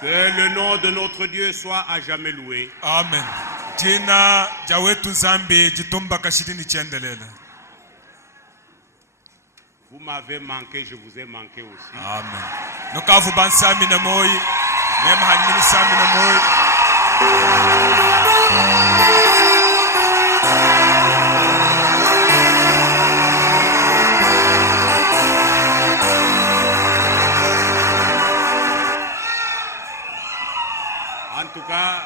Que le nom de notre Dieu soit à jamais loué. Amen. Jina jawetu Zambi jitumba kashidini chendelela. Vous m'avez manqué, je vous ai manqué aussi. Amen. Nukavu bansami na moi. Nema hanmini sami na moi. En tout cas,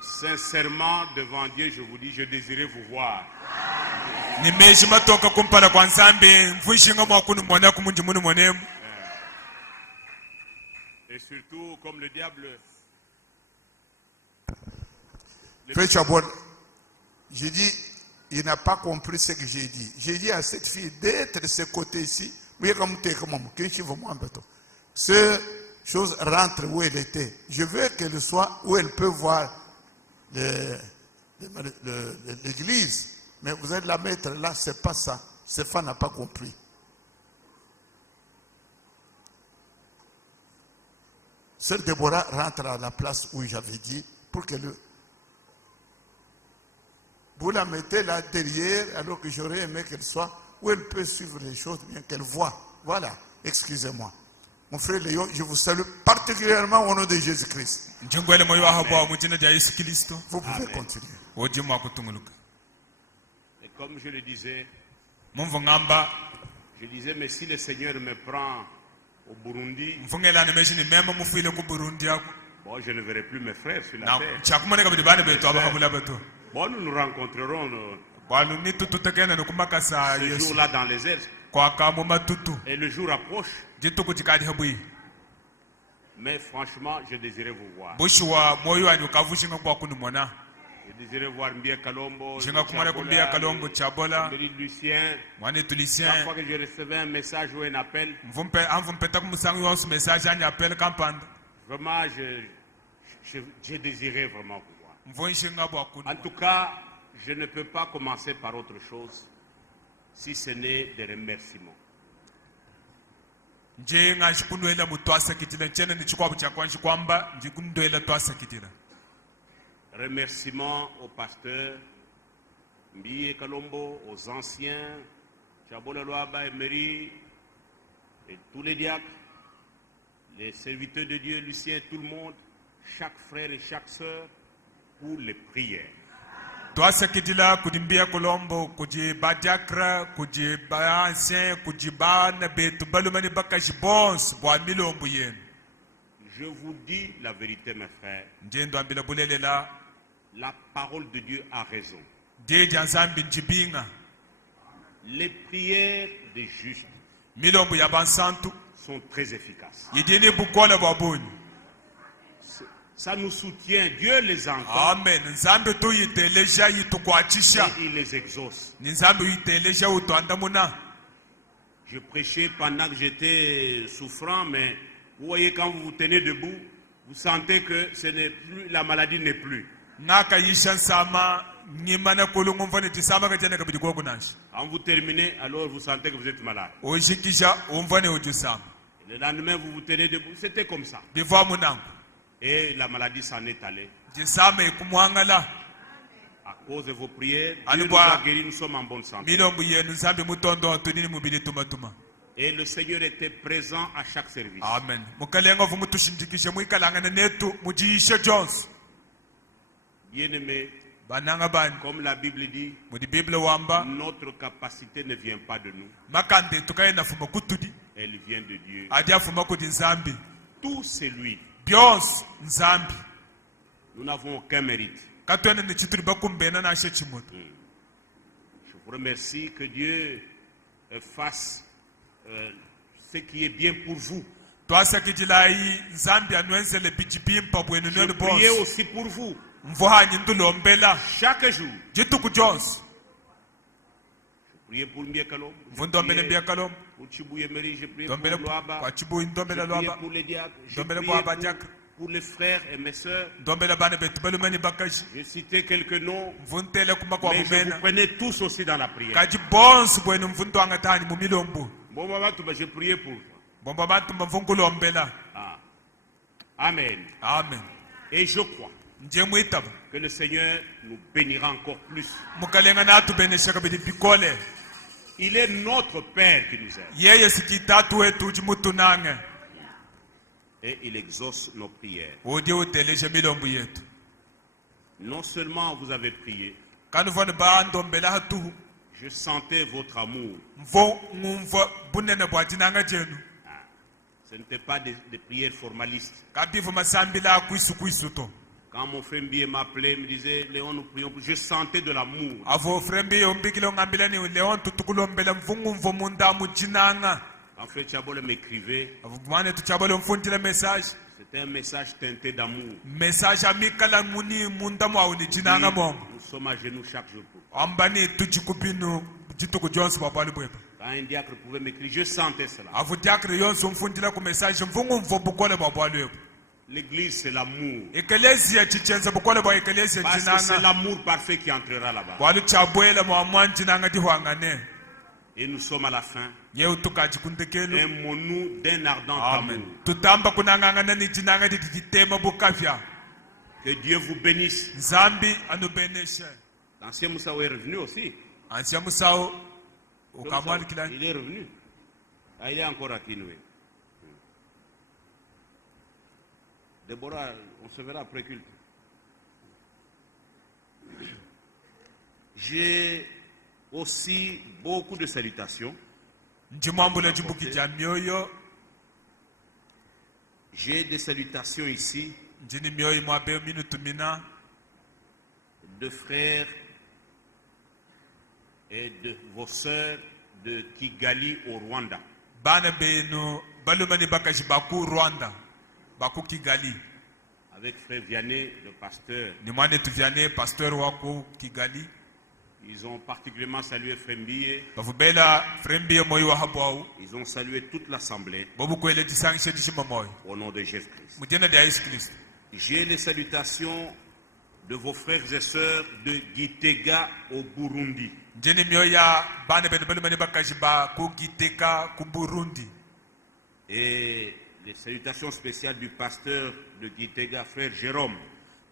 sincèrement, devant Dieu, je vous dis, je désirais vous voir. Nimeshima toka kumpala kwa Nzambi mfushinga mwakunu mwana kumunjimunu mwanemu. Et surtout, comme le diable... Frère Chabon, j'ai dit, il n'a pas compris ce que j'ai dit. J'ai dit à cette fille d'être de ce côté ici. Ce chose rentre où elle était. Je veux qu'elle soit où elle peut voir l'église. Mais vous allez la mettre là, c'est pas ça. Cette femme n'a pas compris. Sœur Déborah rentre à la place où j'avais dit pour que vous la mettez là derrière, alors que j'aurais aimé qu'elle soit où elle peut suivre les choses, bien qu'elle voit. Voilà, excusez-moi. Mon frère Léon, je vous salue particulièrement au nom de Jésus-Christ. Vous pouvez continuer. Et comme je le disais, je disais, mais si le Seigneur me prend au Burundi, bon, je ne verrai plus mes frères sur la terre. Bon, nous nous rencontrerons ce jour-là dans les airs. Et le jour approche. Mais franchement, je désirais vous voir. Je désirais voir Mbia Kalombo, Chabola, Lucien. Chaque fois que je recevais un message ou un appel, vraiment, j'ai désiré vraiment vous voir. En tout cas, je ne peux pas commencer par autre chose si ce n'est des remerciements. Remerciements au pasteur Mbie Kalombo, aux anciens, Chabola Loaba, Emery, et tous les diacres, les serviteurs de Dieu, Lucien, tout le monde, chaque frère et chaque sœur, pour les prières. Twasakidila kudimbia Kolombo kujiba diakra kujiba ancien kujiba na betu balumani bakaji bons bwa milombu yenu. Je vous dis la vérité, mes frères. Njendo ambila bulelela. La parole de Dieu a raison. Deja nzambi njibinga. Les prières des justes milombu ya bansantu sont très efficaces. Yedini bukola bwabuni. Ça nous soutient, Dieu les entend. Amen. Nzambe tu yiteleja yitukwachisha. Et il les exauce. Nzambe yiteleja utuandamuna. Je prêchais pendant que j'étais souffrant, mais vous voyez quand vous vous tenez debout, vous sentez que ce n'est plus, la maladie n'est plus. Naka yishan sama ngimana kulungu mfane tisama kajana kabidi kwa kunashi. Quand vous terminez, alors vous sentez que vous êtes malade. Ojikisha umfane ujusama. Le lendemain, vous vous tenez debout. C'était comme ça. Diva munangu. Et la maladie s'en est allée. À cause de vos prières, Dieu nous a guéris, nous sommes en bonne santé. Et le Seigneur était présent à chaque service. Amen. Bien-aimés, comme la Bible dit, notre capacité ne vient pas de nous. Elle vient de Dieu. Tout c'est lui. Nous n'avons aucun mérite. Je vous remercie que Dieu fasse ce qui est bien pour vous. Je priais aussi pour vous. Chaque jour. Je priais pour Mbiekalo. Pour Chibou Emery, je priais pour Loaba. Je priais pour les diacres. Je priais pour les frères et mes sœurs. J'ai cité quelques noms, mais je vous prenais tous aussi dans la prière. Bon, je priais pour toi. Ah. Amen. Amen. Et je crois Nje mwitaba. que le Seigneur nous bénira encore plus. Mukalenga na tubenesha bidi bikole. Il est notre Père qui nous aime. Yeye sikitatu wetu chimutunanga. Et il exauce nos prières. Odi uteleje milombu yetu. Non seulement vous avez prié, Kanu vona ba ndombela hatu. je sentais votre amour. Mvo ngumva bunene bwatinanga jenu. Ce n'était pas des prières formalistes. Kabivu masambila kuisu to. Quand mon frère Mbié m'appelait, me disait, Léon, nous prions, je sentais de l'amour. Avo frembi yombikilo ngambila ni Leon tutukulombela mvungu mvo munda mujinanga. Quand frère Tchabole m'écrivait, Avo mwane tuchabole mfundile message. c'était un message teinté d'amour. Message amikala muni munda mwa jinanga mongo. Nous sommes à genoux chaque jour. Ambani tujikubinu jituku Jones babali bweba. Quand un diacre pouvait m'écrire, je sentais cela. Avo diakre yonso mfundile ku message mvungu mvo bukole babali bweba. L'église, c'est l'amour. Ekelesia chichenza bukole bwa ekelesia Parce que c'est jinanga. l'amour parfait qui entrera là-bas. Walu chabwela mwa mwanjinanga dihwangane. Et nous sommes à la fin. Yeu tukajikundekelo. Aimons-nous d'un ardent Amen. amour. Tutamba kunangangana ni jinanga dititema bukafya. Que Dieu vous bénisse. Nzambi anubeneshe. L'ancien Moussaou est revenu aussi. Ansia musao ukamwali kila. Il est revenu. Ah, il est encore à Kinoué. Déborah, on se verra après culte. J'ai aussi beaucoup de salutations. Njimwambula jibuki ja myoyo. J'ai des salutations ici Njini myoyo mwabe minutu mina. de frères et de vos sœurs de Kigali au Rwanda. Bana benu balumani bakaji baku Rwanda. Baku Kigali. Avec frère Vianney, le pasteur. Ni mwane tuviane pasteur wako Kigali. Ils ont particulièrement salué frère Mbié. Bavubela frembi moyo wa habwau. Ils ont salué toute l'assemblée Bobu kwele disangishe dishima moyo. au nom de Jésus-Christ. Mujena de Yesu Christ. J'ai les salutations de vos frères et sœurs de Gitega au Burundi. Njeni myoyo ya bana benu balumani bakaji baku Giteka ku Burundi. Et les salutations spéciales du pasteur de Gitega, frère Jérôme,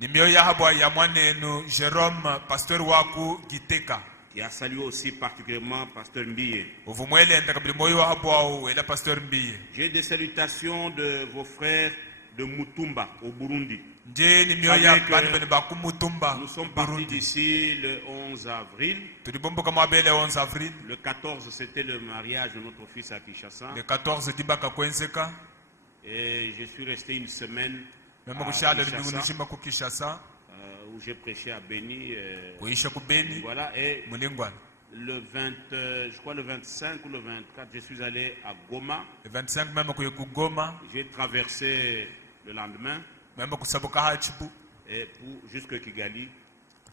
Ni myoyo ya habwa ya mwanenu Jerome pasteur waku Giteka. qui a salué aussi particulièrement pasteur Mbié. Uvumwele ndakabili moyo wa habwa ela pasteur Mbiye. J'ai des salutations de vos frères de Mutumba au Burundi. Njeni myoyo ya Avec, bana benu baku Mutumba. Nous sommes partis d'ici le 11 avril. Tulibomboka mwabele 11 avril. Le 14, c'était le mariage de notre fils à Kinshasa. Le 14 dibaka kwenzeka. Et je suis resté une semaine Mema à kushala Kinshasa, limunishima ku Kinshasa. où j'ai prêché à Béni. Kuisha ku Beni. Voilà, et Mulingwana. le 20, je crois le 25 ou le 24, je suis allé à Goma. Le 25 mema kuye ku Goma. J'ai traversé le lendemain Mema kusabuka hachibu. et jusqu'à Kigali,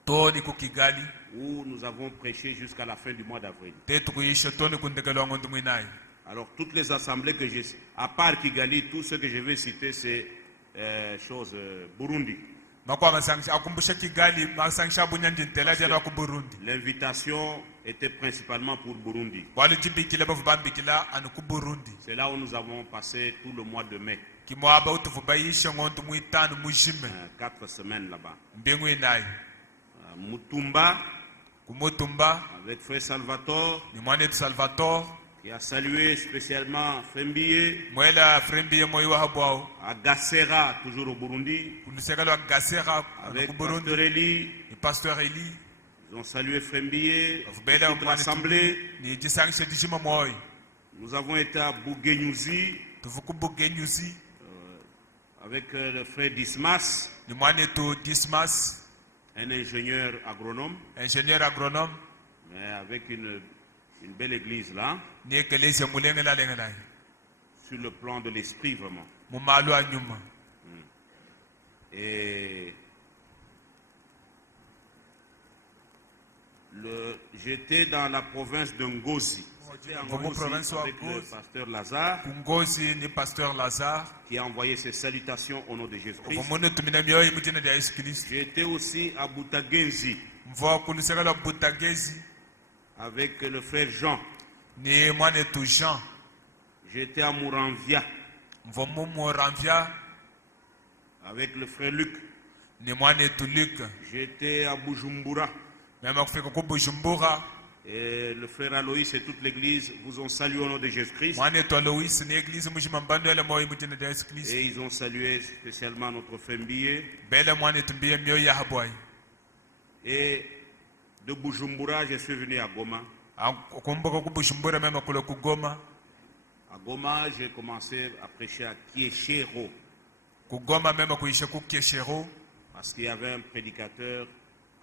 Toni ku Kigali. où nous avons prêché jusqu'à la fin du mois d'avril. Tetu kuisha toni kundekelo ngondu mwinai. Alors toutes les assemblées que j'ai, à part Kigali, tout ce que je vais citer, c'est Burundi. Makwa masangisha akumbusha Kigali, masangisha bunyanji ntela jana ku Burundi. L'invitation était principalement pour Burundi. Walu jibikila bavubambikila anu ku Burundi. C'est là où nous avons passé tout le mois de mai. Kimwaba utuvubayisha ngondu mwitanu mujime. 4 semaines là-bas. Mbingu inai. Mutumba, Kumutumba. avec frère Salvatore, Ni mwanetu Salvatore. qui a salué spécialement Fembié, Mwela frembi moyo wa habwao. à Gassera, toujours au Burundi, Kulusekalo Gasera avec ku Burundi. Pasteur Eli. Ni pasteur Eli. Ils ont salué Fembié, Vubela toute l'assemblée. ni jisangisha dishima moyo. Nous avons été à Bouguenyuzi, Tuvukubuge nyuzi. avec le frère Dismas, Ni mwanetu Dismas. un ingénieur agronome, Ingénieur agronome. mais avec une belle église là, Ni ekelesia mulengela lengelai. sur le plan de l'esprit vraiment. Mumalu anyuma. Et j'étais dans la province de Ngozi. J'étais en Vraiment Ngozi province avec wa le Ngozi. pasteur Lazare, Kungozi ni pasteur Lazare. qui a envoyé ses salutations au nom de Jésus-Christ. Vumune tumina mioyo mujina ya Yesu Kristo. J'étais aussi à Boutagenzi Mvua kulisekalo Butagezi. avec le frère Jean. Ni mwanetu Jean. J'étais à Mouranvia Mvua mumu Ranvia. avec le frère Luc. ni mwanetu Luke J'étais à Bujumbura. mema kufika ku Bujumbura. Et le frère Aloïs et toute l'église vous ont salué au nom de Jésus-Christ. Mwanetu Alois ni eglise mujima mbandwele moyo mujina da Yesu Kristo. Et ils ont salué spécialement notre frère Mbiye. Bele mwanetu mbiye myoyo ya habwai. Et de Bujumbura, je suis venu à Goma. Kumbuka ku Bujumbura mema kule ku Goma. À Goma, j'ai commencé à prêcher à Kieshero. Ku Goma mema kuisha ku Kieshero. Parce qu'il y avait un prédicateur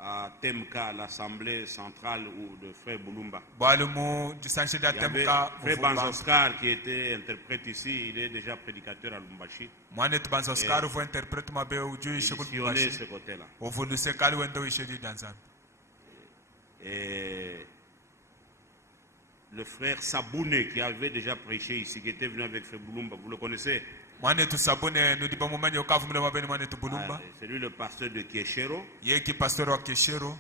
à Temka, l'assemblée centrale ou de Frère Boulumba. Bwalumu jisanshi da Il y avait Temka Frère Muvumba. Banzoskar qui était interprète ici, il est déjà prédicateur à Lumbashi. Mwanetu Banzoskar vo interprète mabe uju Il ishe ku missionnait Lumbashi. ce côté-là. Ovuluse kali wendo ishe di danzan. Et le frère Saboune qui avait déjà prêché ici, qui était venu avec Frère Boulumba, vous le connaissez? Mwanetu Sabune nudiba mumanyo kavumule mabeni mwanetu Bulumba. C'est lui le pasteur de Kieshero. Yeki pastor wa Kieshero.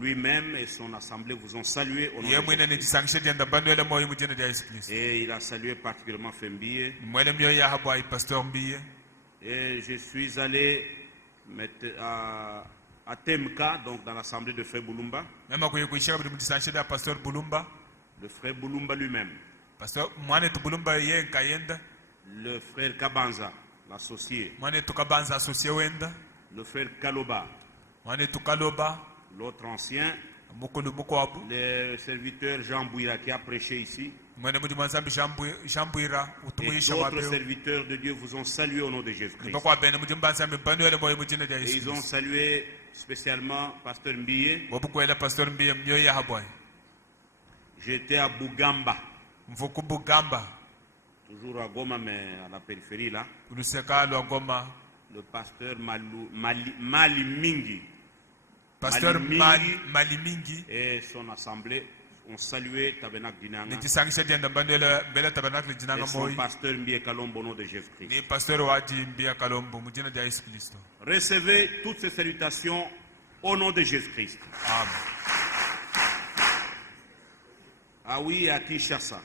Lui-même et son assemblée vous ont salué au nom Ye de mwine ni Jésus. jisangishe dianda bandwele moyo mujina da Yesu Kristo. Et il a salué particulièrement Fembiye. Mwele myoyo ya habwai pastor mbiye. Et je suis allé à Temka, donc dans l'assemblée de Frère Boulumba. Mema kuishaka bidi mujisangishe da pastor Bulumba. Le frère Boulumba lui-même. Pastor mwanetu Bulumba ye nkayenda. Le frère Kabanza, l'associé. Mwanetu Kabanza associé wenda. Le frère Kaloba, Mwanetu Kaloba. l'autre ancien. Mukulu mukwabu. Le serviteur Jean Bouira qui a prêché ici. Mwene mujimanzambi Jambuira. Et Utumuisha d'autres wabeo. serviteurs de Dieu vous ont salué au nom de Jésus-Christ. Bakwa bene mujimbanzambi bandwele moyo mujina da Et Yesu ils ont Kristo. salué spécialement Pasteur Mbiye. Wabukwela pastor mbiye myoyo ya habwai. J'étais à Bougamba, Mvuku Bugamba. toujours à Goma, mais à la périphérie là. Uluseka lwa Goma. Le pasteur Mali Mingi Pasteur Mali Mali Mingi. et son assemblée ont salué Tabernacle Dinanga Nijisangisha dianda bandwele mbele tabernacle et jinanga son moyo. pasteur Mbie Kalombo au nom de Jésus-Christ. Ni pasteur waji mbia Kalombo mujina da Yesu Kristo. Recevez toutes ces salutations au nom de Jésus-Christ. Amen. Ah oui, à Kinshasa,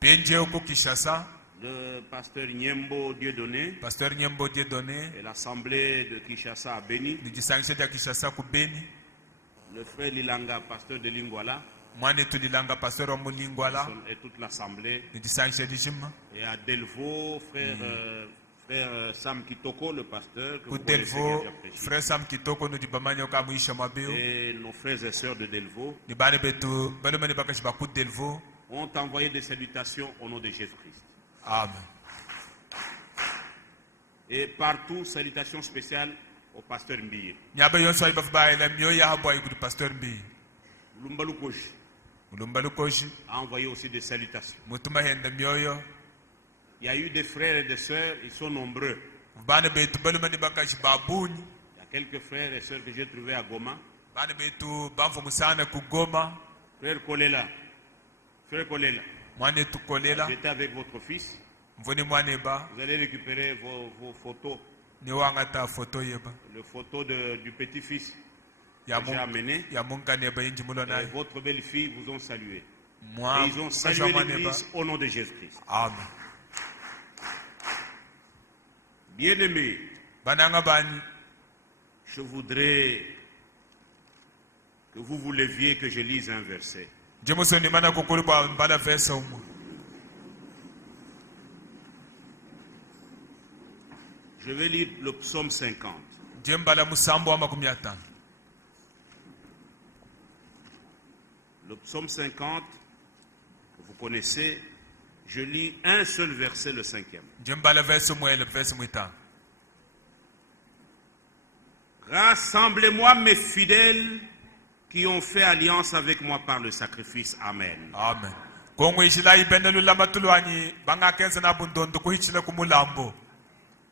Penje huko Kinshasa. le pasteur Nyembo Dieudonné Pasteur Nyembo Dieudonné. et l'assemblée de Kinshasa à Beni. Nijisangisha dia Kinshasa ku Beni. Le frère Lilanga, pasteur de Lingwala, Mwanetu Lilanga pasteur wa Mulingwala. et toute l'assemblée. Nijisangisha dijima. Et à Delvaux, frère Sam Kitoko, le pasteur que Ku vous connaissez, qui a Delvaux. déjà prêché. Frère Sam Kitoko nudibamanyo ka muisha mabeo. Et nos frères et sœurs de Delvaux Ni bane betu balumani bakashi baku Delvaux. ont envoyé des salutations au nom de Jésus-Christ. Amen. Et partout, salutations spéciales au pasteur Mbiye. Nyaba yonso ay bafubaye la myoyo ya habwai ku pasteur mbi. Lumbalukoji Mulumba lukoshi. a envoyé aussi des salutations. Mutuma henda myoyo. Il y a eu des frères et des sœurs, ils sont nombreux. Bane betu balumani bakashi babuni. Il y a quelques frères et sœurs que j'ai trouvés à Goma. Bane betu bamfo musana ku Goma. Frère Kolela, Mwanetu Kolela. j'étais avec votre fils. Mvoni mwaneba. Vous allez récupérer vos photos. Ni wangata photo yeba. Le photo du petit-fils Ya que j'ai amené. ya munga neba inji Et mulona. votre belle-fille vous ont salué. Moi. Et ils ont salué l'Église au nom de Jésus-Christ. Amen. Bien-aimés, Bananga bani. je voudrais que vous vous leviez, que je lise un verset. Jemuso ni mana kukulu ba mbala verse umu. Je vais lire le psaume 50. Jembala musambo wa makumi atano. Le psaume 50, que vous connaissez, je lis un seul verset, le 5e. Jembala verse mwele verse mwitano. Rassemblez-moi mes fidèles qui ont fait alliance avec moi par le sacrifice. Amen. Amen. Kongo ishila ibende lulamba tulwani banga kensa na bundondo kuhichila kumulambo.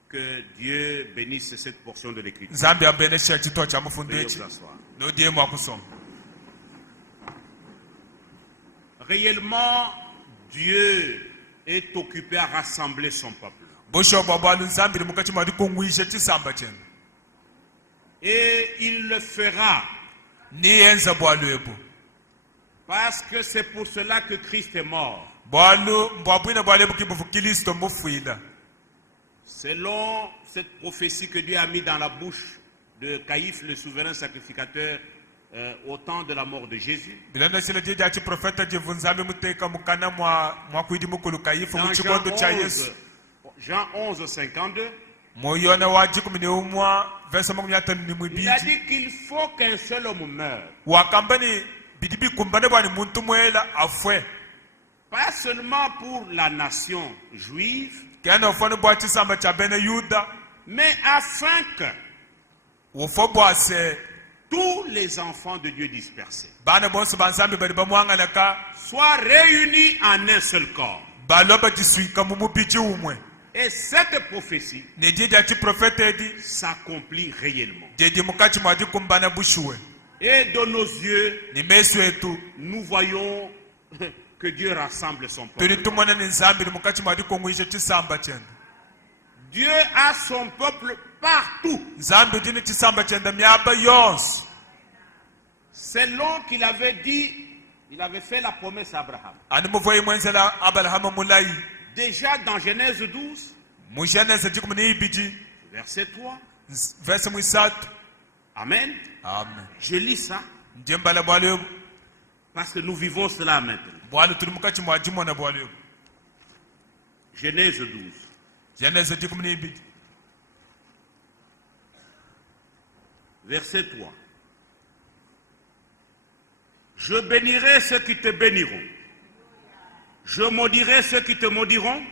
Que Dieu bénisse cette portion de l'écriture. Nzambi ambene chito cha mufundu Veuillez echi. vous asseoir. No die mwa kusoma. Réellement, Dieu est occupé à rassembler son peuple. Bosho babalu nzambi mukati mwa dikongwisha chisamba chenu. Et il le fera. Ni enza bwalu ebu. Parce que c'est pour cela que Christ est mort. Bwalu mbwabwina bwale bukibufu Kristo mufuila. Selon cette prophétie que Dieu a mise dans la bouche de Caïphe, le souverain sacrificateur, au temps de la mort de Jésus. Dans Jean 11, 52, il a dit qu'il faut qu'un seul homme meure. Pas seulement pour la nation juive, mais afin que tous les enfants de Dieu dispersés soient réunis en un seul corps. Et cette prophétie s'accomplit réellement. Et de nos yeux, nous voyons que Dieu rassemble son peuple. Dieu a son peuple partout. Selon qu'il avait dit, il avait fait la promesse à Abraham. Déjà dans Genèse 12, verset 3. Amen. Amen. Je lis ça parce que nous vivons cela maintenant. Genèse 12. Verset 3. Je bénirai ceux qui te béniront. Je maudirai ceux qui te maudiront.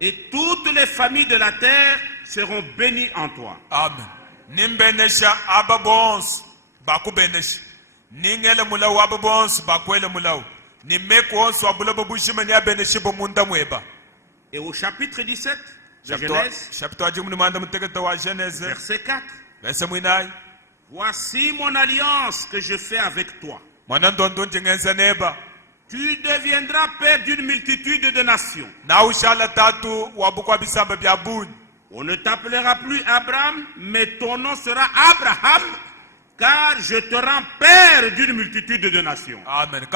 Et toutes les familles de la terre seront bénies en toi. Amen. Nimbenesha ababons bakubenesh. Ningele mulaw ababons bakwele mulaw. Nimeko swabula babushima nya beneshi bomunda mweba. Et au chapitre 17 de Genèse, verset 4. Voici mon alliance que je fais avec toi. Tu deviendras père d'une multitude de nations. On ne t'appellera plus Abraham, mais ton nom sera Abraham, car je te rends père d'une multitude de nations. Amen.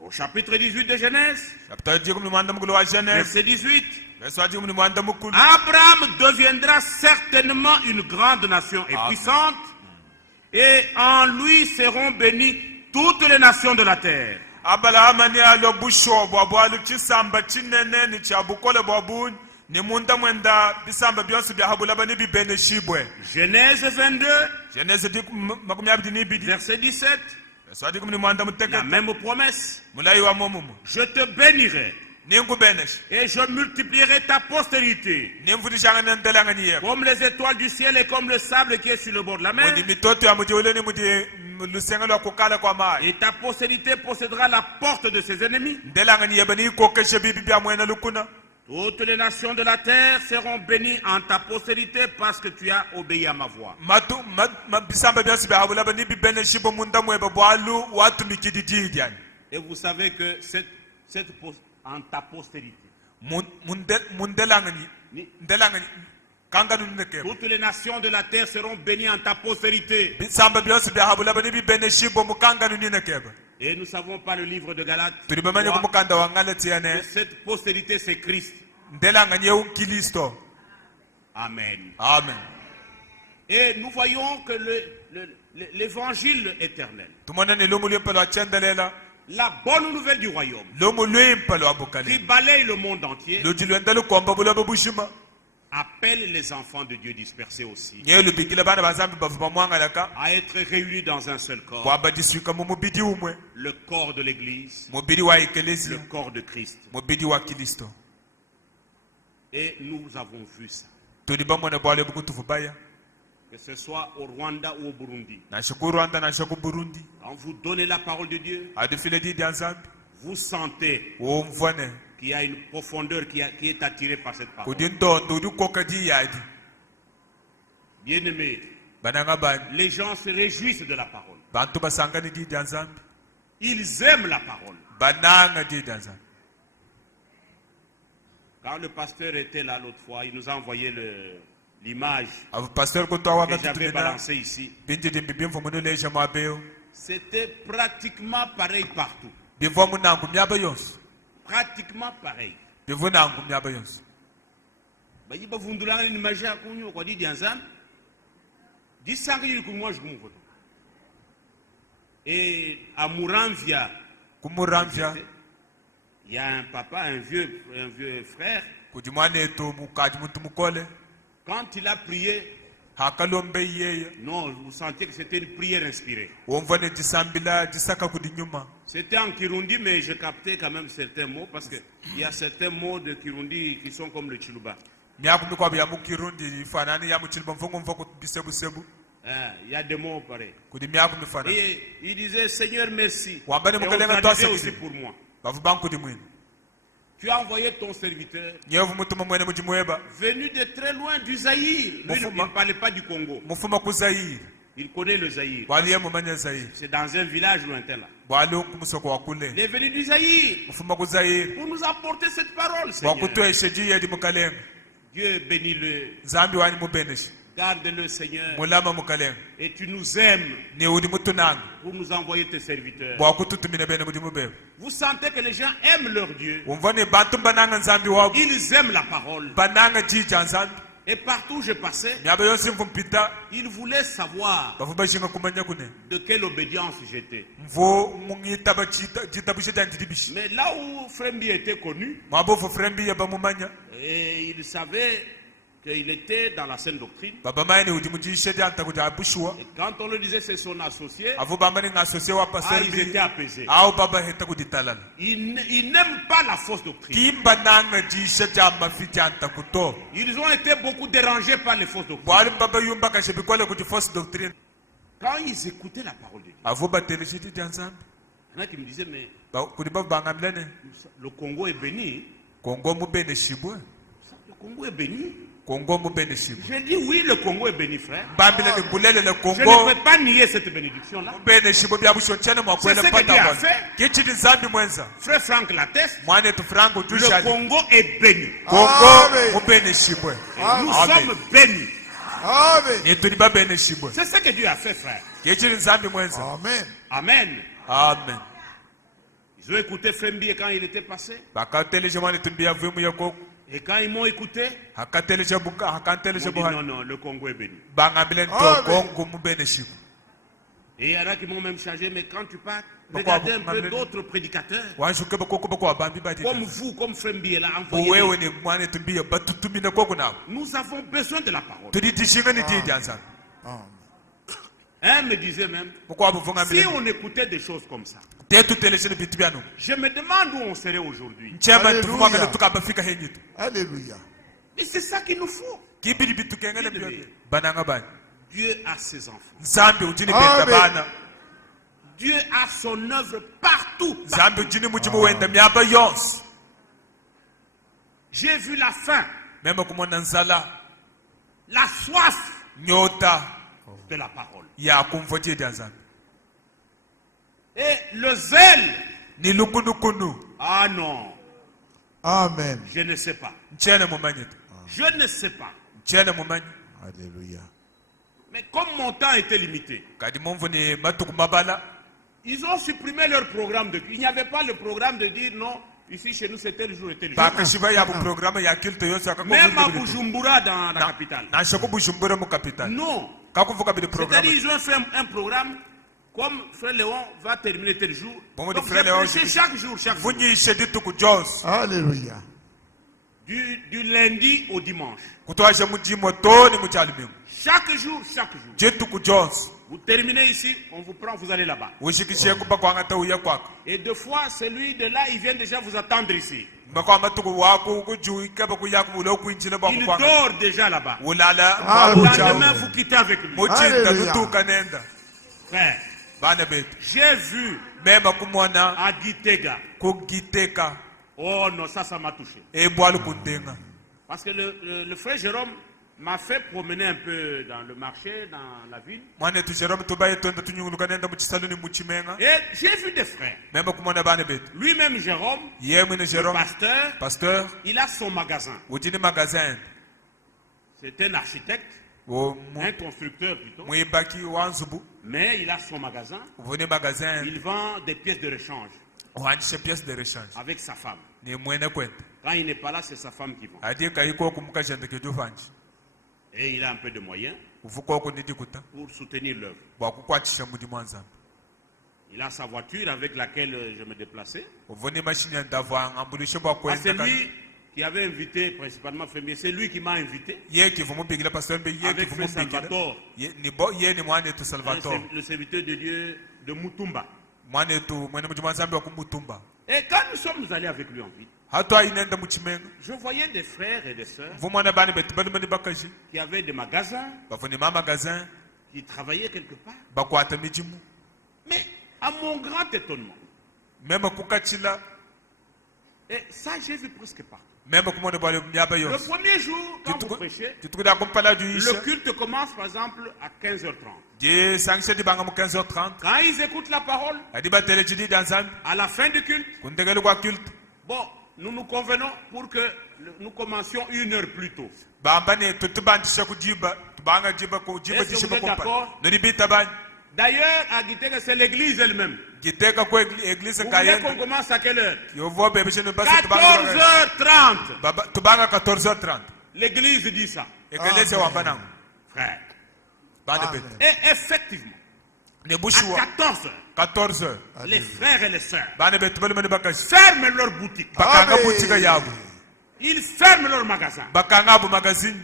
Au chapitre 18 de Genèse, verset 18. Abraham deviendra certainement une grande nation et puissante, et en lui seront bénies toutes les nations de la terre. Genèse 22, verset 17. La même promesse. Je te bénirai. Et je multiplierai ta postérité comme les étoiles du ciel et comme le sable qui est sur le bord de la mer. Et ta postérité possédera la porte de ses ennemis. Toutes les nations de la terre seront bénies en ta postérité parce que tu as obéi à ma voix. Et vous savez que cette en ta postérité, toutes les nations de la terre seront bénies en ta postérité. Et nous savons par le livre de Galates que cette postérité c'est Christ. Amen. Amen. Et nous voyons que l'évangile éternel, la bonne nouvelle du royaume, qui balaye le monde entier, appelle les enfants de Dieu dispersés aussi à être réunis dans un seul corps, le corps de l'Église, le corps de Christ. Et nous avons vu ça, que ce soit au Rwanda ou au Burundi. Quand vous donnez la parole de Dieu, vous sentez qu'il y a une profondeur qui est attirée par cette parole. Bien-aimés, les gens se réjouissent de la parole. Ils aiment la parole. Quand le pasteur était là l'autre fois, il nous a envoyé l'image que j'avais balancée ici. C'était pratiquement pareil partout. bivo munangu myaba yonse Pratiquement pareil. bivo nangu myaba yonse Bayi bavundulanga ni maja kunyo kwa didi anzam. Disanga yuli kumwaje kumufoto. Et à Mouranvia, kumuramvya il y a un papa, un vieux frère. kuti mwanetu mukati muntu mukole Quand il a prié, hakalombe yeye non, vous sentez que c'était une prière inspirée. womvone disambila disaka kudi nyuma C'était en Kirundi, mais je captais quand même certains mots parce qu'il y a certains mots de Kirundi qui sont comme le Chiluba. myakumi kwabo ya mukirundi ifanani ya muchiliba mvongo mvoko bisebusebu Il y a des mots pareils. kudi myakumi fana Et il disait, Seigneur, merci. Et wambane on mukalenga traduisait twase aussi kudi pour moi. bavu bankudi mwini Tu as envoyé ton serviteur nyevu mutuma mwene mujimweba venu de très loin du Zaïre. Lui, il ne parlait pas du Congo. mufuma ku Zaire Il connaît le Zaïre. bwaliye mumanya Zaire C'est dans un village lointain là. bwali kumusoko wa kule Il est venu du Zaïre mufuma ku Zaire pour nous apporter cette parole, Seigneur. wakutweshe jiye di mukalenga Dieu bénis-le. nzambi wani mubeneshi Garde-le, Seigneur. mulama mukalenga Et tu nous aimes ni udi mutunanga pour nous envoyer tes serviteurs. bwakututumine bene mudi mubeba Vous sentez que les gens aiment leur Dieu. umvone bantu bananga nzambi wabo Ils aiment la parole. bananga jija nzambi Et partout où je passais, myaba yonse mvumpita ils voulaient savoir bavu bashinga kumanya kune de quelle obédience j'étais. mvo mungitaba jitabu shitandilibishi Mais là où Frembi était connu, mwabovu frembi yaba mumanya et il savait qu'il était dans la saine doctrine. baba mayene udi mujishedi anta kuti abushwa Et quand on le disait c'est son associé, avu bangani ngasosie wa ils étaient paserbi apaisés. au baba heta kuti talala Ils n'aiment pas la fausse doctrine. kimba nanga jishedi amafiti anta kuto Ils ont été beaucoup dérangés par les fausses doctrines. bwali baba yumba kashebi kwale kuti false doctrine Quand ils écoutaient la parole de Dieu, avu bateleshedi dia nzambi il y en a qui me disaient, mais kuti bavu bangamilene le Congo est béni. kongo mubene shibwe Le Congo est béni. kongo mubene shibwe J'ai dit oui, le Congo est béni, frère. bambilene bulele le Je kongo ne peux pas nier cette bénédiction-là. mubene shibwe byabushonchene mwakwele C'est ce que Dieu a pata fait. kichiti nzambi mwenza Frère Franck l'atteste. mwanetu frango Le tushadi Congo est béni. kongo Amen. mubene shibwe Nous Amen. sommes bénis. Amen. nituli babene shibwe C'est ce que Dieu a fait, frère. kichiti nzambi mwenza Amen. Amen. amen Ils ont écouté Fembi quand il était passé. bakateleje mwanetu mbia vumu yako Et quand ils m'ont écouté, hakateleje buka ils hakanteleje m'ont dit buha non, non, le Congo est béni. bangambilene Amen. to kongo mubene shibwe Et il y en a qui m'ont même changé, mais quand tu pars, Pourquoi regardez un vous peu m'amenez- d'autres prédicateurs. wanshuke bakoko bakwa bambi badi Comme vous, comme Fembi est là, envoyez. wewe ni mwanetu mbia batutumine koko nawo Nous avons besoin de la parole. tudidishinga ni didi anzambi Amen. Un me disait même, bakwa buvunga si mbile on écoutait des choses comme ça, tetu teleshele bitu byanu je me demande où on serait aujourd'hui. nchema Alléluia. tuvumanga tukabafika henyitu Alléluia. Et c'est ça qu'il nous faut. kibili bitu kengele Kibili. mbyote bananga bani Dieu a ses enfants. nzambi ujini Amen. benda bana Dieu a son œuvre partout. nzambi ujini mujimu wenda myaba yonse J'ai vu la faim, mema kumona nzala la soif nyota de la parole. ya kumva jedi anzambi Et le zèle. ni lukunukunu Ah non, Amen. je ne sais pas. nchene mumanyitu Je ne sais pas. nchene mumanyi Alléluia. Mais comme mon temps était limité, kadi mumvu ni matuku mabala ils ont supprimé leur programme de... Il n'y avait pas le programme de dire non, ici chez nous c'est tel jour et tel jour. bakashiba yabu programme ya kilto yose Même à Bujumbura dans la capitale. nanshoko bujumbura mu capital Non. kakuvuka bili programme C'est-à-dire ils ont fait un programme comme Frère Léon va terminer tel jour. Bon, Donc Frère j'ai Léon, prêché chaque jour, chaque jour. vunyishe dituku jose Alléluia. Du lundi au dimanche. kutwaje mujimo toni muchalimingu Chaque jour, chaque jour. jituku jose Vous terminez ici, on vous prend, vous allez là-bas. wishikishe kuba kwangata uye kwako Et deux fois, celui de là, il vient déjà vous attendre ici. mbakwa matuku wako kuju ikaba kuyaku ulo kuinjile bako Il kwanga dort déjà là-bas. ulala Ah, Le Alléluia. lendemain, vous quittez avec lui. muchinda Alléluia. lutuka nenda Frère, bana betu j'ai vu mema kumona à Gitega. kugiteka Oh non, ça m'a touché. ebwalu kundenga Parce que le frère Jérôme m'a fait promener un peu dans le marché, dans la ville. mwane tu Jerome tubaye tonda tunyunguluka nenda muchisaluni muchimenga Et j'ai vu des frères. mema kumona bana betu Lui-même, Jérôme, ye mwene Jerome pasteur il a son magasin. ujini magasin C'est un architecte, wo un constructeur plutôt. mwibaki wanzubu Mais il a son magasin. uvune magasin Il vend des pièces de rechange. uhanjishe pièce de rechange avec sa femme. ni mwene kwenda Quand il n'est pas là, c'est sa femme qui vend. adi kaiko kumukashende kejuvanji Et il a un peu de moyens ufuko kunidi kuta pour soutenir l'œuvre. bwakukwatisha mudi mwanzambe Il a sa voiture avec laquelle je me déplaçais. uvuni mashini ya ndavwa ngambulishe C'est bwakwenda lui qui avait invité, principalement Fémier. C'est lui qui m'a invité. ye kivumubigila pastor mbe ye Avec Frère kivumubigila Salvatore, ye ni mwane tu hein, Salvatore c'est le serviteur de Dieu de Mutumba. mwane tu mwene mudi mwanzambe wa kumutumba Et quand nous sommes allés avec lui en ville, hatu ainenda muchimenga je voyais des frères et des sœurs vumwana bani betu balimani bakaji qui avaient des magasins, bavuni ma magasin qui travaillaient quelque part. bakwata mijimu Mais à mon grand étonnement, mema kukachila et ça j'ai vu presque pas. mema kumone bwale myaba Le yose premier jour, quand vous prêchez, titukuda kumpala le juisha culte commence par exemple à 15h30. je sangisha dibanga mu 15h30 Quand ils écoutent la parole, adiba telejidi danzambi à la fin du culte, kundegele kwa culte bon, nous nous convenons pour que nous commencions 1 heure plus tôt. bambane tutubandisha kujiba tubanga jiba kujiba Est-ce que dishiba vous êtes kumpa d'accord? niribita bani D'ailleurs, à Gitega, c'est l'église elle-même. giteka kwa église Vous voulez qu'on kayenda commence à quelle heure? yovo bebe chene basi tubanga 14h30. baba tubanga 14h30 L'église dit ça, ekeleze wambanangu frère. bana Amen. bete Et effectivement, ne à bushuwa 14h, 14h les frères et les sœurs bana bete balimani bakashi ferment leur boutique. bakanga Amen. butika yabo Ils ferment leur magasin. bakanga bu magazine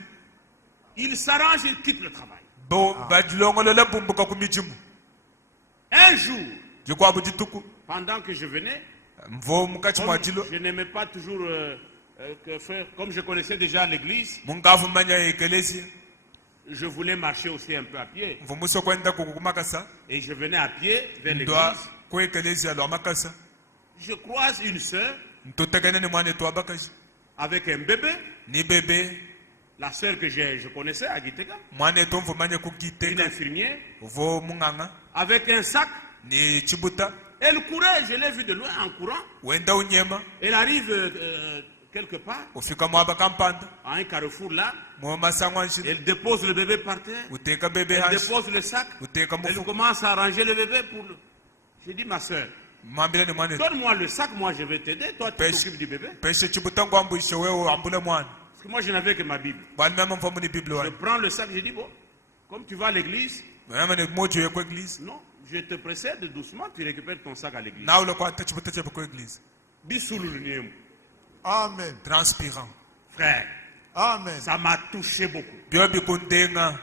Ils s'arrangent, ils quittent le travail. bo bajilongolola bumbuka kumijimu Un jour, jikwa bujituku pendant que je venais, mvo mukachi comme mwajilo je n'aimais pas toujours que faire, comme je connaissais déjà l'église, mungavu manya ekelezi je voulais marcher aussi un peu à pied. mvo muso kwenda kukumakasa Et je venais à pied vers ndwa l'église. kwa ekelezi alo makasa Je croise une sœur ntotegane ni mwane to abakashi avec un bébé, ni bebe la sœur que je connaissais à Gitega, mwane to mvo manya une kugiteka infirmière, vo munganga avec un sac. ni chibuta Elle courait, je l'ai vue de loin en courant. wenda unyema Elle arrive quelque part, ufika mwaba kampanda à un carrefour là. mwa masangwanshi Elle dépose le bébé par terre. uteka bebe Elle hashi dépose le sac. uteka Elle mufu commence à arranger le bébé pour le... Je dis, ma soeur, mambila ni mwane donne-moi le sac, moi je vais t'aider. Toi, tu Pêche. t'occupes du bébé. peshe chibuta ngwambu ishe wewe ambule mwana Parce que moi, je n'avais que ma Bible. bwana mema mfamu ni biblia Je wani prends le sac, je dis, bon, comme tu vas à l'église, mema ni mojo ye kwa église non, je te précède doucement, tu récupères ton sac à l'église. na ule kwa ta chibuta chebe kwa église Bissoulou niemu. Amen. transpirant Frère, Amen. ça m'a touché beaucoup. bio bikundenga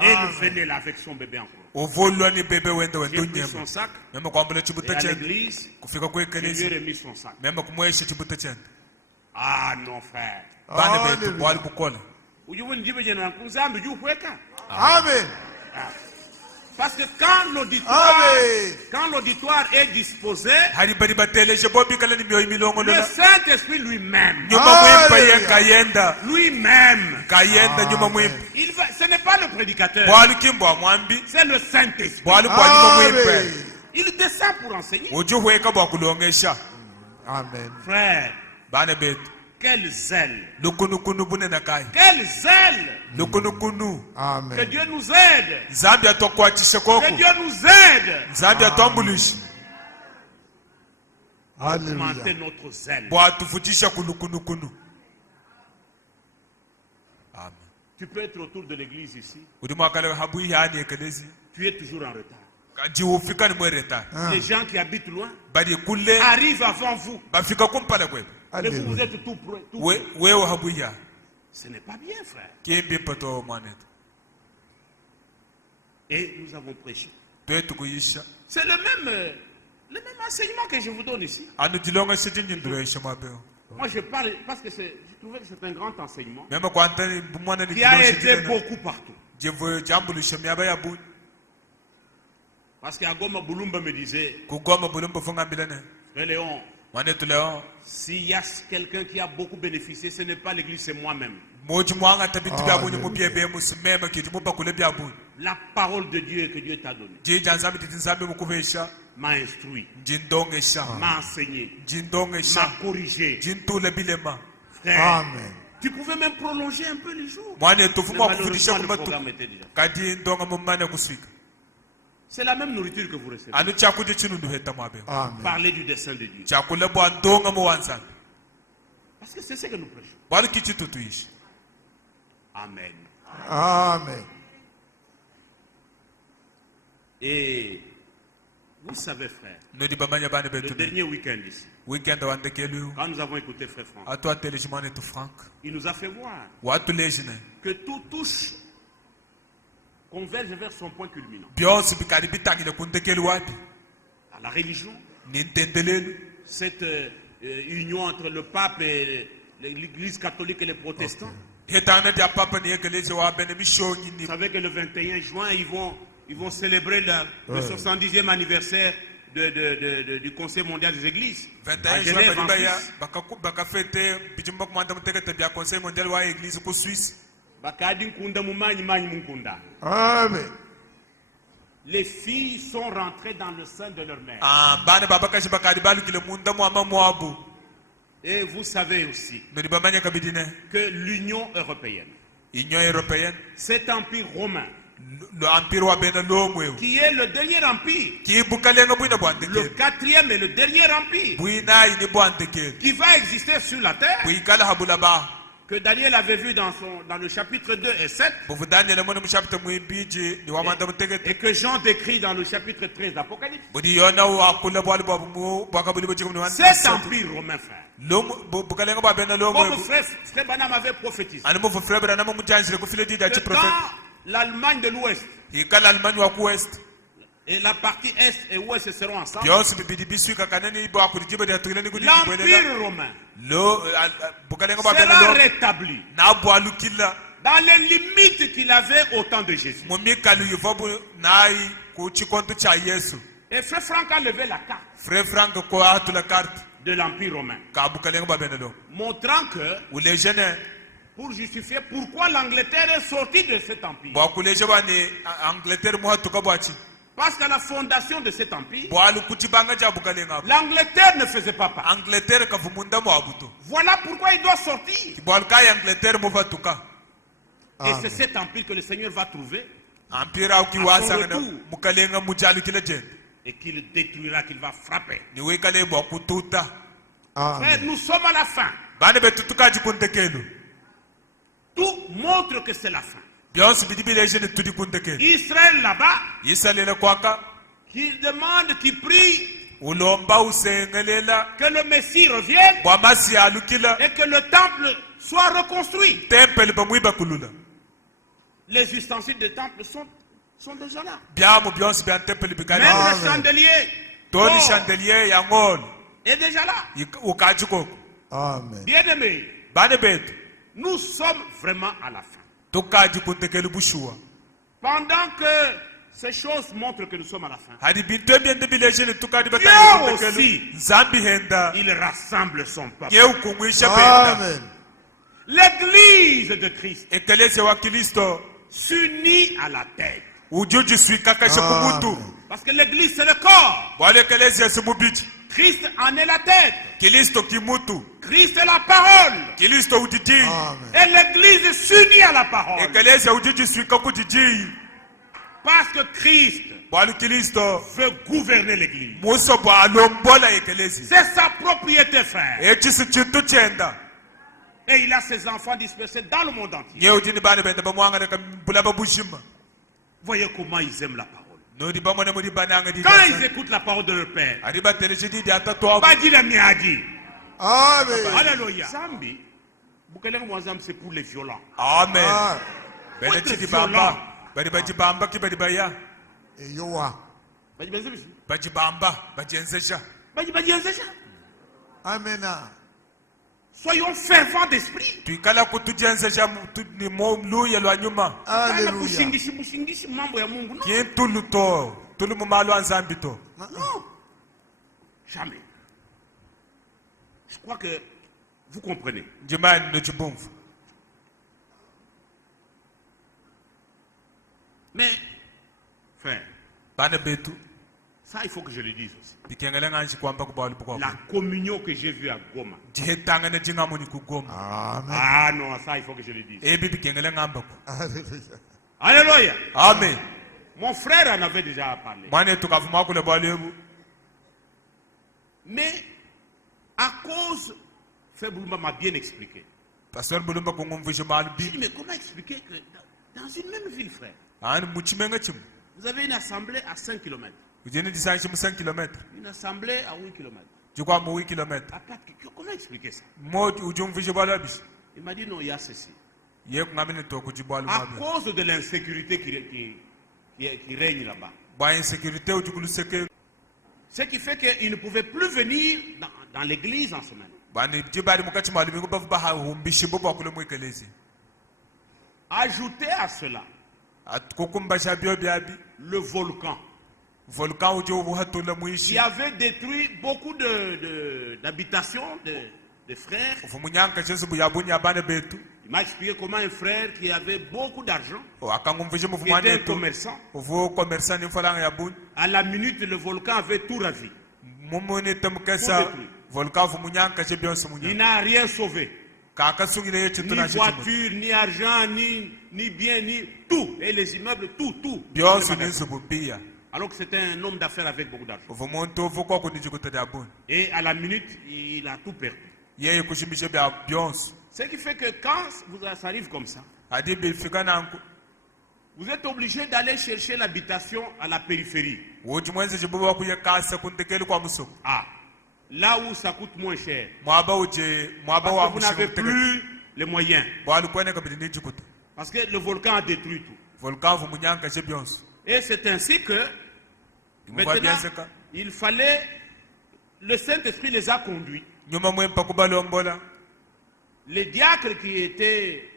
Elle Amen. venait là avec son bébé encore. uvolwa ni bebe wenda J'ai wenda pris unyema son sac mema kwambula et chibuta à chende l'église, kufika kwa je lui ai église remis son sac. mema kumwesha chibuta chende Ah non, frère. bana betu Hallelujah. bwali bukola Ujuwe njibe jena nzambi juweka. Amen. Parce que quand l'auditoire est disposé, hari bari bateleje bobi kala ni mioyo le milongolola Saint-Esprit lui-même, nyuma mwimpa ye Hallelujah. kayenda lui-même, kayenda nyuma mwimpa ce n'est pas le prédicateur, bwali kimbo mwambi c'est le Saint-Esprit. bwali kwa nyuma mwimpa Amen. Il descend pour enseigner. ujuhweka bwakulongesha Amen. Frère, bana betu quel zèle, lukunukunu bunena kai quel zèle. lukunukunu Que Amen. Dieu nous aide. nzambi atokwatishe koko Que Dieu nous aide. nzambi atwambulishe Augmenter Alléluia. notre zèle. bwatuvutisha kulukunukunu amen Tu peux être autour de l'église ici. uli mwakale habu yani ekelezi Tu es toujours en retard. kanji ufika ni mwereta Les gens qui habitent loin bali kule arrivent avant vous. bafika kumpala kwetu Mais vous, vous Alléluia. êtes tout près. tout We- près. wewe habu ya Ce n'est pas bien, frère. kimbi mpato mwanetu Et nous avons prêché. twetu kuyisha C'est le même enseignement que je vous donne ici. anu jilonga shijinjinduresha mapeo Moi, je parle parce que je trouvais que c'est un grand enseignement mema kwantani mwana ni qui a été jilonga beaucoup partout. jevo jambulisha myaba ya bu Parce qu'Agoma Boulumba me disait, kugoma bulumbu funga mbilane Frère Léon, mwanetu leo s'il y a quelqu'un qui a beaucoup bénéficié, ce n'est pas l'église, c'est moi-même. moji mwanga tabiti bya bunyu mubyebe musimema kiti mupa kule bya bunyu La parole de Dieu que Dieu t'a donnée jija nzambi titi nzambi mukubesha m'a instruit, njindongesha m'a enseigné, njindongesha m'a corrigé. njintule bilema Frère, Amen. tu pouvais même prolonger un peu les jours. mwanetu Mais fuma malheureusement, kufutisha le kumatu programme était déjà fait. kadi ndonga mumane kuswika C'est la même nourriture que vous recevez. anu chakudya chinundu heta mwabe Amen. Parlez du dessein de Dieu. chakula bwa ndonga mu wanzambi Parce que c'est ce que nous prêchons. bwalu kichitutuishi. Amen. Amen. Et vous savez, frère, nodi bamanya bana le betu dernier week-end ici, weekend wandekelu quand nous avons écouté Frère Franck, atu atelejimane tu frank il nous a fait voir watu lejine que tout touche, converge vers son point culminant. byonse bikali bitangile kundekelu wadi À la religion, nintendelelu cette union entre le pape et l'église catholique et les protestants. hetana dia papa ni ekeleze wa bene mishonyi Vous ni savez que le 21 juin, ils vont célébrer le 70e anniversaire du Conseil mondial des églises. 21 à Genève, juin en baya Suisse. bakafete bijimba kumanda mutekete bya conseil mondial wa église ku Suisse. Bakadi nkunda mumanyi manyi munkunda. Amen. Les filles sont rentrées dans le sein de leur mère. Bana baba kashi bakali balukile munda mwa mwabu. Et vous savez aussi Nodi bamanya kabidine que l'Union européenne, Union européenne cet empire romain, l'empire wa bena lomwe qui est le dernier empire, ki bukalenga bwina le bwandekelu 4e et le dernier empire, bwina ini bwandekelu qui va exister sur la terre, bwikala habula ba que Daniel avait vu dans le chapitre 2 et 7, buvu Daniel mwana muchapita mwibiji ni wamanda mutekete et que Jean décrit dans le chapitre 13 d'Apocalypse. budi yona wa kula bwali bwa mu bwakabuli bwachiko ni Cet empire romain, frère, bukalenga bwa bena comme lomwe frère Branham avait prophétisé, ani muvu frère na mutanjire kufile dida chi que prophète quand l'Allemagne de l'Ouest ikala almani wa ku west et la partie Est et Ouest seront ensemble, byose bibidi biswika kanani bwa kulijiba dia tulani kudi l'empire romain lo bukalenga bwa bena sera lo rétabli na bwalukila dans les limites qu'il avait au temps de Jésus. mumikalu yivobu nai ku chikonto cha Yesu. Et frère Franck a levé la carte Frère Frank ko atula carte de l'empire romain, ka bukalenga bwa bena lo montrant que, ulejene pour justifier pourquoi l'Angleterre est sortie de cet empire. bwa kuleje bani Angleterre mu hatuka bwachi Parce qu'à la fondation de cet empire, bwalu kutibanga ja bukalenga l'Angleterre ne faisait pas partie. Angleterre ka vumunda mu abuto Voilà pourquoi il doit sortir. bwalu ka Angleterre mu hatuka Et c'est cet empire que le Seigneur va trouver empire au ki wasanga retour. mukalenga mujalu kile jende et qu'il détruira, qu'il va frapper. ni wekale bwa kututa Frère, Amen. nous sommes à la fin. bana betutuka jikuntekelu Tout montre que c'est la fin. byonse bidi bilejene tudi kuntekelu Israël là-bas, yisalele kwaka qui demande, qui prie ulomba usengelela que le Messie revienne bwa masi alukila et que le temple soit reconstruit. temple bamwiba kulula Les ustensiles du temple sont déjà là. byamu byonse bya temple bikali Même Amen. le chandelier toni d'or chandelier ya ngolo est déjà là. ukaji koko Amen. Bien-aimés, bane betu nous sommes vraiment à la fin. tukaji kuntekelu bushuwa Pendant que ces choses montrent que nous sommes à la fin, hadi bintu ebyende bilejene tukadi Dieu batali aussi. kuntekelu nzambi henda il rassemble son peuple. ye ukumwisha penda Amen. L'église de Christ ekeleze wa Kristo s'unit à la tête. ujuji swikakashe kumutu Amen. Parce que l'église, c'est le corps. bwale ekeleze simubiji Christ en est la tête. Kristo kimutu Christ est la parole. Kristo udidi Amen. Et l'église s'unit à la parole. ekeleze ujuji swika kudidi Parce que Christ bwale Kristo veut gouverner l'église. muso bwalombola ekelezi C'est sa propriété, frère. echisi chintu chenda Et il a ses enfants dispersés dans le monde entier. nye udini bane benda bamwangaleka bulaba bushima Voyez comment ils aiment la parole. nodi bamone muri bananga di Quand ils écoutent la parole de leur père, ari bateleje di ata to pas dit les miadi. Amen. Alléluia. Zambi, Bukeleng Mwazam, c'est pour les violents. amen Ah, bene What chidi is bamba violent? bari baji bamba ki bari baya et Yoa. baji bamba bajenzesha Amen. Soyons fervents d'esprit. tuikala kutujenzesha ni mo luya lwa nyuma Alléluia. Bushingishi mambo ya Mungu. Non. kintulu to tulu mu malo anzambi to Non. Jamais. Je crois que vous comprenez. njimani no chibumfu Mais, frère, bana betu ça il faut que je le dise aussi. dikengele nganshi kwamba kubawali bukwa La communion que j'ai vue à Goma. jihetanga ne jingamuni kugoma Amen. Ah non, ça il faut que je le dise. ebi dikengele ngamba ku Alléluia. Alléluia. amen Mon frère en avait déjà parlé. mwana etu kavuma kule bwalebu Mais à cause, Frère Boulumba m'a bien expliqué. pastor bulumba kungumvishe malu Je dis, bi mais comment expliquer que dans une même ville, frère, ani muchimenga chimu vous avez une assemblée à 5 km, ujeni disanshi mu 5 km une assemblée à 8 km. jikwa mu 8 km À 4 km. Comment expliquer ça? moti ujumvishe bwalabishi Il m'a dit non, il y a ceci. ye kungamine to kujibwalu À mabe cause de l'insécurité qui règne là-bas. bwa insécurité ujikuluseke Ce qui fait qu'il ne pouvait plus venir dans l'église en semaine. bani jibali mukati malu bingu bavu baha humbishi bobo kule mu ekelezi Ajoutez à cela atkukumbasha byo byabi le volcan volcan ujo buhatula muishi qui avait détruit beaucoup d'habitations de frères. ufumunyanka chesu buyabunya bana betu Il m'a expliqué comment un frère qui avait beaucoup d'argent, akangumvishe qui était muvumane un etu commerçant, uvu commerçant mfalanga yabuni à la minute le volcan avait tout ravi. mumuni temukesa Tout détruit. volcan ufumunyanka che byonse Il munya n'a rien sauvé. kakasungile yetu Ni tunashituma voiture, ni argent, ni bien, ni tout. Et les immeubles, tout. byonse nizubu pia Alors que c'était un homme d'affaires avec beaucoup d'argent. uvumuntu uvukwa kunijikuta dyabuni Et à la minute, il a tout perdu. yeye kushimishe bya byonse Ce qui fait que quand ça arrive comme ça, adi bifika nanku vous êtes obligé d'aller chercher l'habitation à la périphérie. uji mwenze chibuba kuye kasa kuntekeli kwa musuku Ah, là où ça coûte moins cher. mwaba wa Parce que vous n'avez plus les moyens. bwalukwene bidi nijikuta Parce que le volcan a détruit tout. volcan ufumunyanka che byonse Et c'est ainsi que Muvwa maintenant, byenseka il fallait... Le Saint-Esprit les a conduits. nyuma mwempa kubalombola Les diacres qui étaient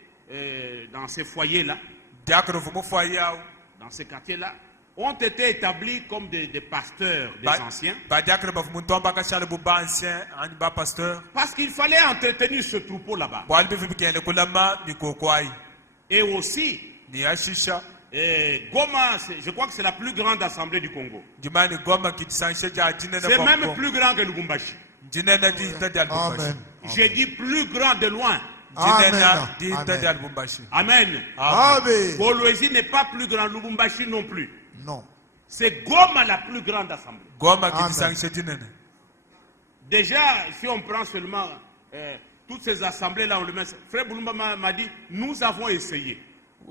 dans ces foyers-là, diakro vumufwayi yawo dans ces quartiers-là, ont été établis comme des pasteurs, des anciens. badiakre bavumuntu ambakashale buba ancien ani ba pasteur Parce qu'il fallait entretenir ce troupeau là-bas. bwali bivibikende kulama nikokwayi Et aussi, ni ashisha Goma, je crois que c'est la plus grande assemblée du Congo. jimani goma kidisanshe ja jinene C'est même bongo plus grand que Lubumbashi. jinene dita dia lubumbashi Amen. J'ai dit plus grand de loin. jinena Amen. dita dia Amen. lubumbashi Amen. Amen. Kolwezi n'est pas plus grand, Lubumbashi non plus. Non. C'est Goma la plus grande assemblée. goma Amen. kidisanshe jinene Déjà, si on prend seulement toutes ces assemblées-là, on le met. Frère Boulumba m'a dit, nous avons essayé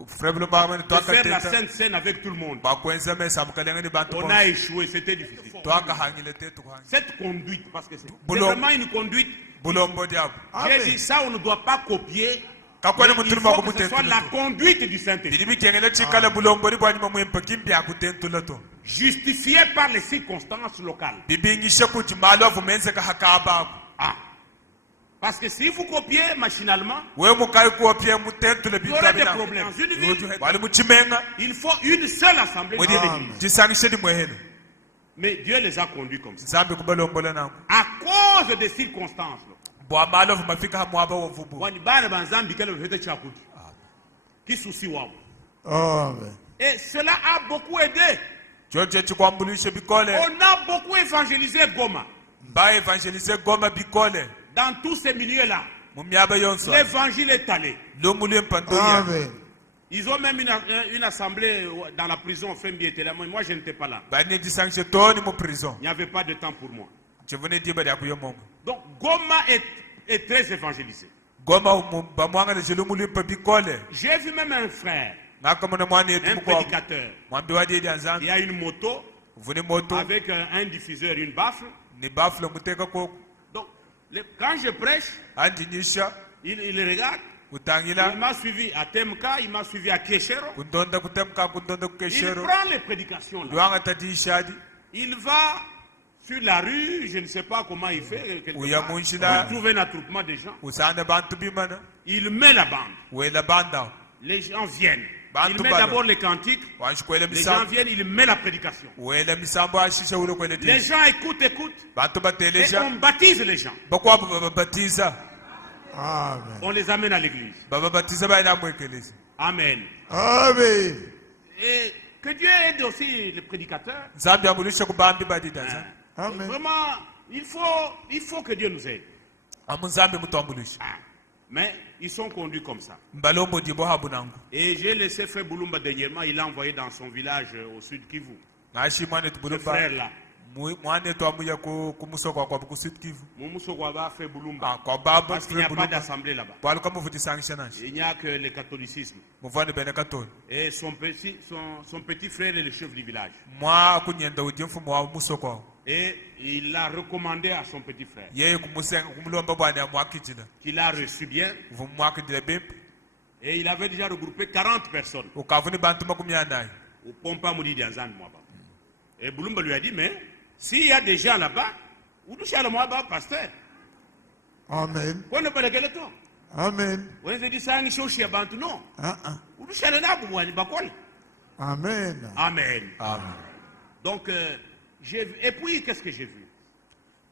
frebulu bamani de faire la twakateta Sainte Seine avec tout le monde. bakwenza mesa mukalenga ni bantu On a échoué, c'était difficile. twakahangile tetu kuhangile Cette conduite, parce que c'est Boulom- vraiment une conduite. bulombo diabo J'ai Amen. dit ça, on ne doit pas copier. kakwene Mais il mutuluma faut que ce soit kumutentula la conduite du Saint-Esprit, bili bikengele chikala bulombo ni bwanyuma mwempa kimbi akutentula to justifiée par les circonstances locales. bibingishe kuti malo avumenzeka hakabako Ah. Parce que si vous copiez machinalement, we mukai kuopye mutentule il y aura des problèmes. Dans une ville, wali muchimenga il faut une seule assemblée de mwedi l'église. jisangishe di mwehene Mais Dieu les a conduits comme ça. nzambi kubalombola nangu À cause des circonstances. bwa malo vumafika hamwaba wavubu Wani bana banzambi kele vete chakuti. Qui souci wao. Amen. Et cela a beaucoup aidé. chocho chikwambulishe bikole On a beaucoup évangélisé Goma. ba evangelise goma bikole Dans tous ces milieux-là, mumyaba yonso l'évangile est allé. lomulwe mpandoya Amen. Ils ont même une assemblée dans la prison, Fembi était là. Moi, je n'étais pas là. bane jisangishe toni mu prison Il n'y avait pas de temps pour moi. chivune diba dia kuyomongo Donc, Goma est très évangélisé. goma bamwangale jelumulwe mpa bikole J'ai vu même un frère, ngakamona mwana yetu un mukwa prédicateur, mwambi wadi anzangi qui a une moto vune moto avec un diffuseur, une baffle. ni bafula muteka koko Donc, quand je prêche, andinyisha il regarde. Il utangila m'a suivi à Temka, il m'a suivi à Keshero. kundonda kutemka kundonda Il kukeshero prend les prédications là. lwanga tati ishadi Il va sur la rue, je ne sais pas comment il fait. quelque Ouya part. Munchila. Il trouve un attroupement de gens. usanda bantu bimana Il met la bande. wela banda Les gens viennent. Bantu Il met bano. d'abord les cantiques. wanchikwele Les gens misambo viennent, il met la prédication. wela misambo ashisha ule kwele Les ti gens écoutent. bantu Et bateleja on baptise les gens. bakwabo bababatiza Amen. On les amène à l'église. bababatiza baina mwekelezi Amen. Amen. Et que Dieu aide aussi les prédicateurs. nzambi amulishe kubambi badidaza Amen. Vraiment, il faut que Dieu nous aide. amu nzambi mutambulishe Ah. Mais ils sont conduits comme ça. Mbalombo dibo habunangu. Et j'ai laissé Frère Boulumba dernièrement, il l'a envoyé dans son village au sud Kivu. Ngashi mwane Ce tubulumba. frère-là. Mwane to amuya ku musoko kwa kusud Kivu. Moumousso Kwaba, Frère Boulumba. Kwa baba Parce qu'il n'y a pas d'assemblée là-bas. Bwalo kama futi sanctionage. Il n'y a que le catholicisme. Muvane bene katol. Et son petit frère est le chef du village. Mwa kunyenda ujemfu mwa musoko. Et il l'a recommandé à son petit frère. Yeye kumusenga kumulomba bwana mwakijila. Qu'il a reçu bien. Vumwakijila bimpi. Et il avait déjà regroupé 40 personnes. Ukavuni bantu makumi anayi. Au Pompa Moudi d'Anzan Mwaba. Et Boulumba lui a dit, mais s'il y a des gens là-bas, où nous sommes là-bas, pasteur? Amen. On ne peut pas le temps. Amen. On a dit ça, on chez Bantu, non. Où nous sommes là, Amen. Amen. Amen. Donc, et puis, qu'est-ce que j'ai vu?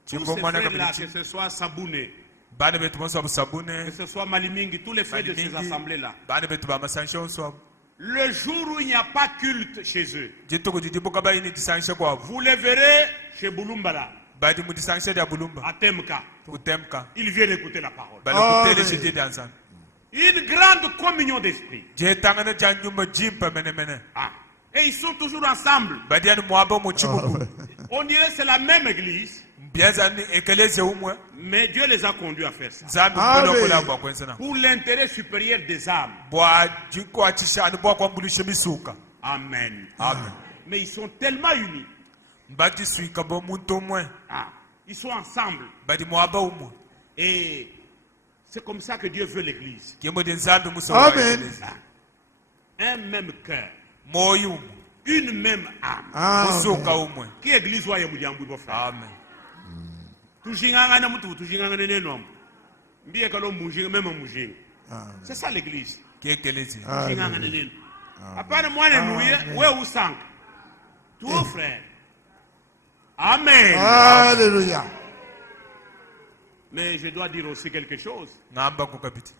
Tous ces Chingomana frères-là, kabili. que ce soit Sabouné, Bana betu mwa que sabune. ce soit Malimingi, tous les frères de ces assemblées-là, Bana betu ba masanction swab. le jour où il n'y a pas culte chez eux, Jito kujidibu kaba ini disanction kwa. vous les verrez chez Boulumbara, Badi mu disanction dia bulumba. à Temka. Utemka. Ils viennent écouter la parole. Bala kutele Amen. shiti dansan. Une grande communion d'esprit. Je tangana janjuma jimpa mene mene. Ah. Et ils sont toujours ensemble. Badi anu mwaba mu chibuku. On dirait que c'est la même église, Biaza ni ekeleze umwe. mais Dieu les a conduits à faire ça. Zambi Amen. mbolo kula bwa kwenzana. Pour l'intérêt supérieur des âmes. Bwa jiko achisha anu bwa kwa mbulishe misuka. Amen. Amen. Mais ils sont tellement unis. Mbati suika bo muntu umwe. Ah. Ils sont ensemble. Badi mwaba umwe. Et c'est comme ça que Dieu veut l'église. Kimo de nzambi muso. Amen. Ah. Un même cœur. Moyo umwe. Une même âme. Amen. Musuka umwe. Qui église wa yamujambu bo frère. Amen. Tujingangana mutu tujingangana neno. Mbiye kalo mujinga même mujinga. C'est ça l'église. Kekelezi. Tujingangana neno. Apana mwana nuye we usank. Toi frère. Amen. Alléluia. Mais je dois dire aussi quelque chose. Ngamba kukapiti.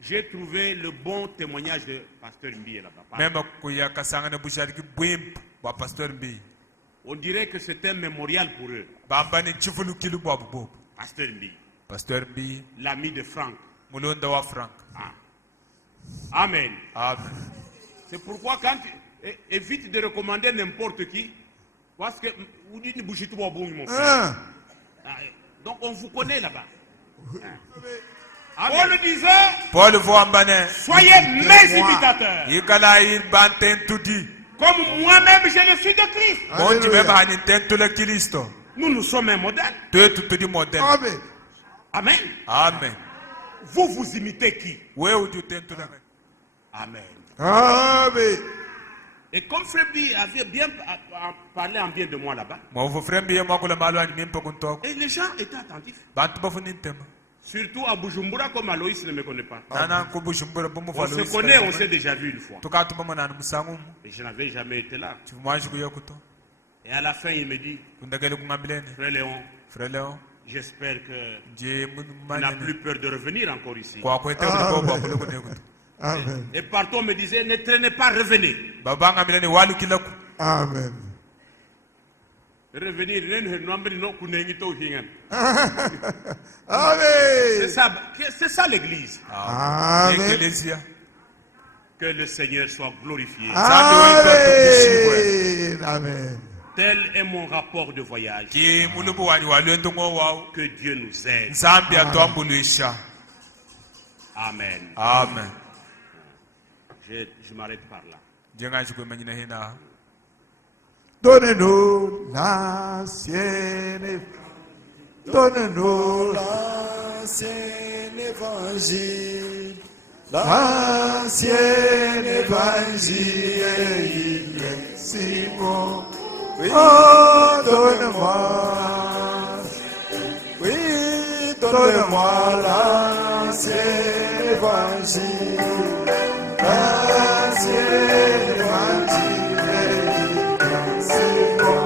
J'ai trouvé le bon témoignage de Pasteur Mbiye là-bas. Mema kuya kasangana bushariki bwimp wa pastor Mbi. On dirait que c'est un mémorial pour eux. Bamba ni chifulu kilu bwa bubo. Pasteur Mbiye, Pastor Mbi l'ami de Franck. mulonda wa Frank. Ah. Amen. Amen. C'est pourquoi quand évite de recommander n'importe qui, parce que vous dites boucher tout bon mon frère. Ah, donc on vous connaît là-bas. Paul disait, Paul Voambane. soyez mes imitateurs, Yikala in banten tudi. comme moi-même je le suis de Christ. Monji Alléluia. beba hanin tentule Kristo. Nous sommes un modèle. Tuwe tutudi model. Amen. Amen. Amen. Vous imitez qui? We uju tentule. Amen. Amen. Et comme Frère B avait bien parlé en bien de moi là-bas, Mo vo frembi ye makula malu ani mimpo kuntoko. et les gens étaient attentifs. Bantu bafu nintema. Surtout à Bujumbura, comme Aloïs ne me connaît pas. Nana kubujumbura bomu On se connaît, on s'est déjà vu une fois. Tukatu bomu nanu musangumu. Et je n'avais jamais été là. Chumwaji kuyokuto. Et à la fin, il me dit, Kundagele kungambilene. Frère Léon, Frère Léon. j'espère que Je tu n'as plus mani. peur de revenir encore ici. Kwa kweta kulipo kwa kule kunekuto. Amen. Et partout, on me disait, ne traînez pas, revenez. Baba ngambilene walu kilaku. Amen. Revenir, c'est Amen. ça l'église. Amen. Ecclesia. Que le Seigneur soit glorifié. Amen. Amen. Tel est mon rapport de voyage. Ki mulubu wani walwendo ngo wao. Que Dieu nous aide. Nzambi atuambulisha. Amen. Amen. Je m'arrête par là. Jenga chukwe manyina hina. Donne-nous l'ancien. Donne-nous L'ancien évangile, l'ancien évangile. Il est si bon. oui, Oh, donne-moi. oui, Donne-moi l'ancien évangile. L'ancien évangile. Il est si bon.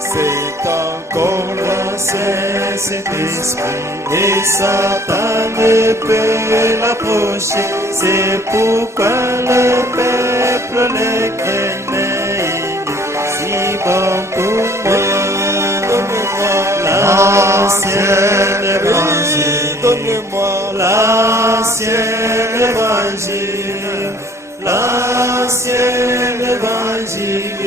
c'est encore l'ancien Saint-Esprit et Satan ne peut l'approcher. C'est pourquoi le peuple le craignait. Si bon pour moi, donne-moi l'ancien évangile. donne-moi l'ancien évangile, l'ancien évangile.